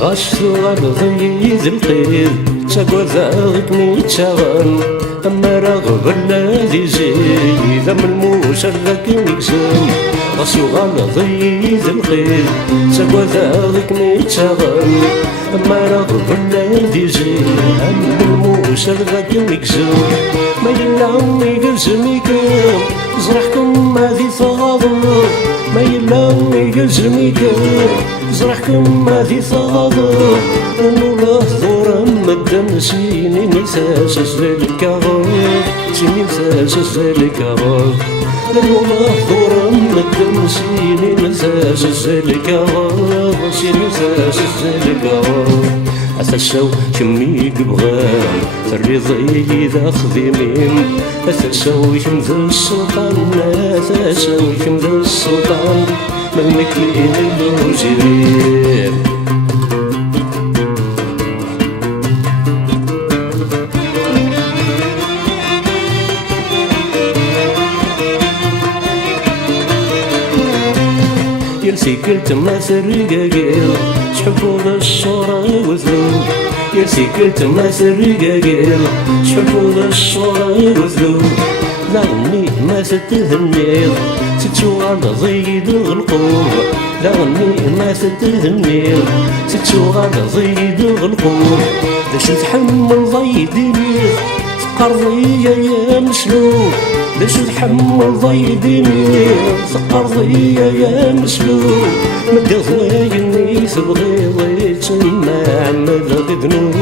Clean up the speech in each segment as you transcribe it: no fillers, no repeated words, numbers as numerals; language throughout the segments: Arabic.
غشو غرضي زلقيد شاكوزا غيكني تشاغن أما رغب الذي زيد من المشرك نكسم غشو غرضي زلقيد شاكوزا غيكني تشاغن أما رغب الذي زيد من المشرك نكسم ما يلعم يقسميكم زرحكم هذي صغاضر ما يلعم يقسميكم زرحكم هذي صغاضر ونولا ثورا مدن سيني نساس الكغر سيني نساس الكغر ونولا ثورا مدن سيني نساس الكغر سيني نساس الكغر أثشو شمي قبغان الرضي إذا خذيمين أثشو شمذ السلطان أثشو شمذ السلطان منك لين المجرين يرسي كلت ما سرقاقيل شحفو ذا الشورى وذلو يرسي كلت ما سرقاقيل شحفو ذا الشورى وذلو لاغني ما ستهنيض ستشو غادا ضيد القوم لاغني ما ستهنيض ستشو غادا ضيد القوم ذا شو تحمل ضيدني قرضية يا مسلوب ذا شو تحمل ضيدني قرضية يا مسلوب مدى ضوايني تبغي يتسمى عمال غدنوب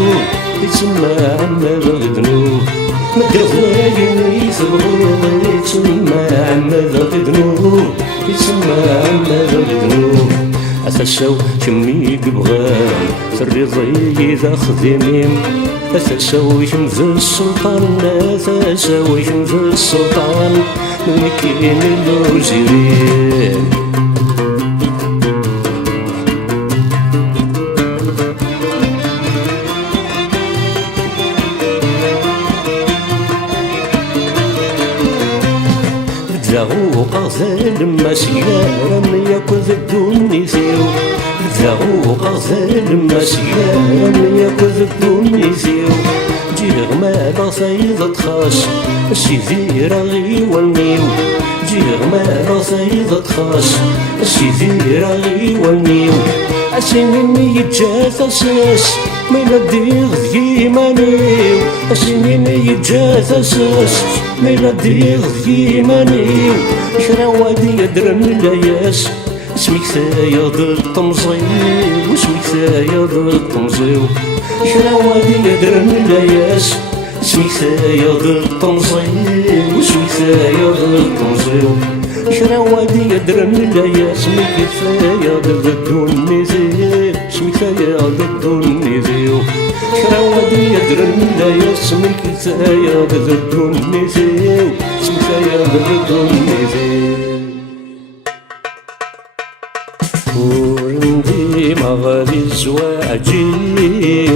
يتسمى عمال غدنوب مدى ضوايني تبغي يتسمى عمال غدنوب يتسمى عمال غدنوب أثشو شمي قبغان الرضي إذا خدمين أثشو يشمذ السلطان أثشو يشمذ السلطان مكين المجرين زاغو قغزال ماشيا من ياكل الدنيا سيو زاغو قغزال ماشيا من ياكل الدنيا سيو جيغ ما بصيد تخاش الشي زيرا غي والنيو جيغ ما بصيد تخاش الشي زيرا غي والنيو أشيني يتجاز أساس ما يلديغ ذيمانيو أشيني يتجاز أساس ما يلديغ ذيمانيو شرا وادي يدرن الياس اسمك سايض الطمزيو اسمك سايض الطمزيو شرا وادي يدرن الياس اسمك سايض الطمزيو اسمك سايض الطمزيو شرا وادي يدرن الياس اسمك سايض الدنيزيو اسمك سايض الدنيزيو شرا وادي يدرن الياس اسمك سايض الدنيزيو اسمك سايض الدنيزيو وعندي مغالي زواجي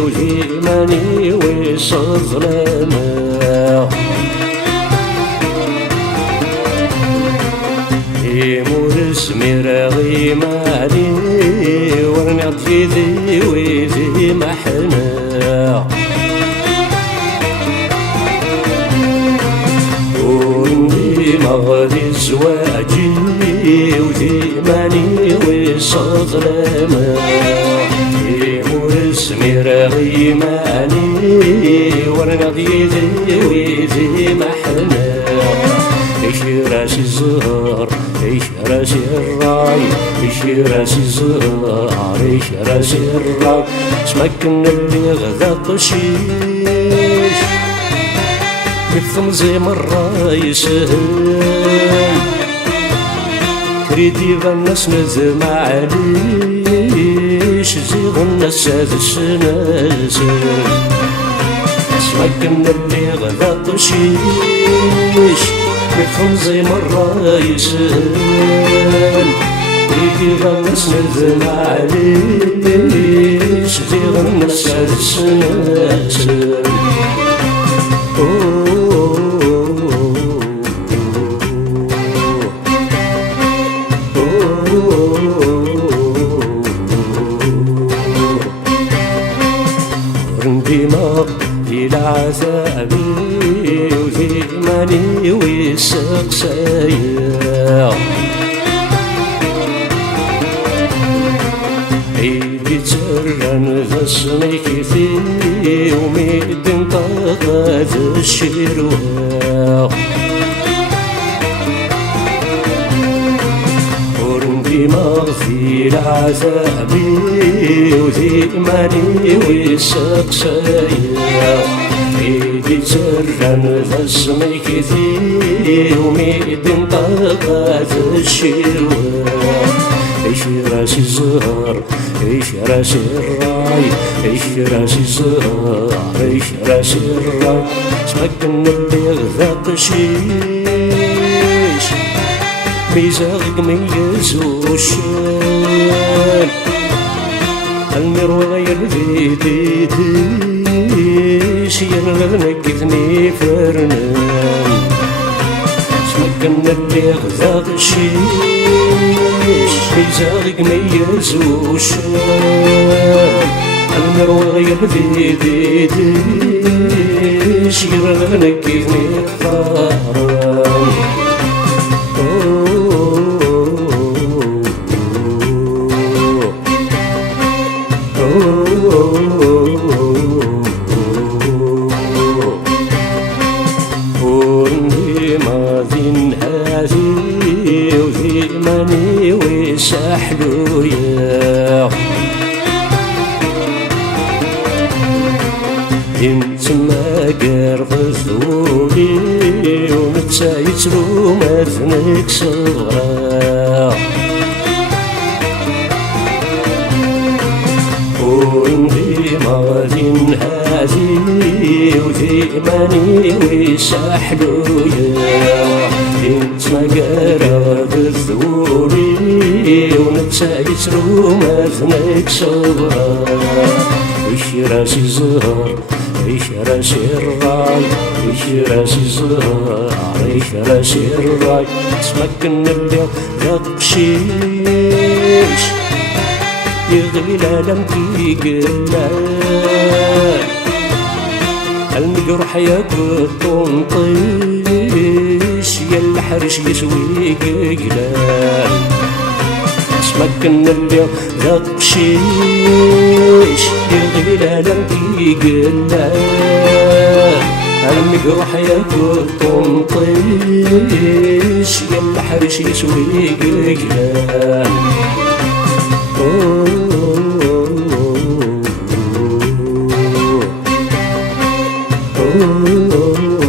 وزيماني وصظلمة يمور اسمي راغي مالي ورنعت في ذي وذي محنا وعندي مغالي زواجي وزيماني وصظلمة يمور اسمي راغي مالي ورنعت في ذي وذي محنا ايش راسي الزهر ايش راسي الراي ايش راسي الزهر ايش راسي الراي سمكن اللي غدا طشيش بالثمزي مرة يسهل كريدي بالناس نزم عليش زيغ الناس هذا السناسل سمكن اللي غدا طشيش بالخمزي مرة يسهل يدي غنس نزم عليش يدي غنس السناسل اسمك في وميدن طاقة الشروق ديما في العذاب وثيماني والسقسايا ايدي ترن اسمك في وميدن طاقة الشروق ايش راسي الزهر ايش راسي الراي ايش راسي الزهر ايش راسي الراي اسمك النبي ذاق شيش ميزاغك ميز وشان المروة يلفيديش ينغنكثني فرنان اسمك النبي ذاق شيش ميزاغك ميز وشان المروة يلفيديش ينغنكثني فرنان وثيماني وسحلويا انت ما قرغز ولي ونتسايت له مثنك صغرا وندي ماذن هذه وثيماني وسحلويا انت ما قرغز ولي ونتسايت له مثنك صغرا ايش راسي الزهر ايش راسي الراي ايش راسي الزهر ايش راسي الراي اسمك النبي ذاق شيش يغلي العالم كي قلال المجروح ياكل طنطيش يا الحرش يسوي قلال اسمك النبي ذاق شيش يغلي العالم كي قلال المجروح ياكل طنطيش يا الحرش يسوي قلال Oh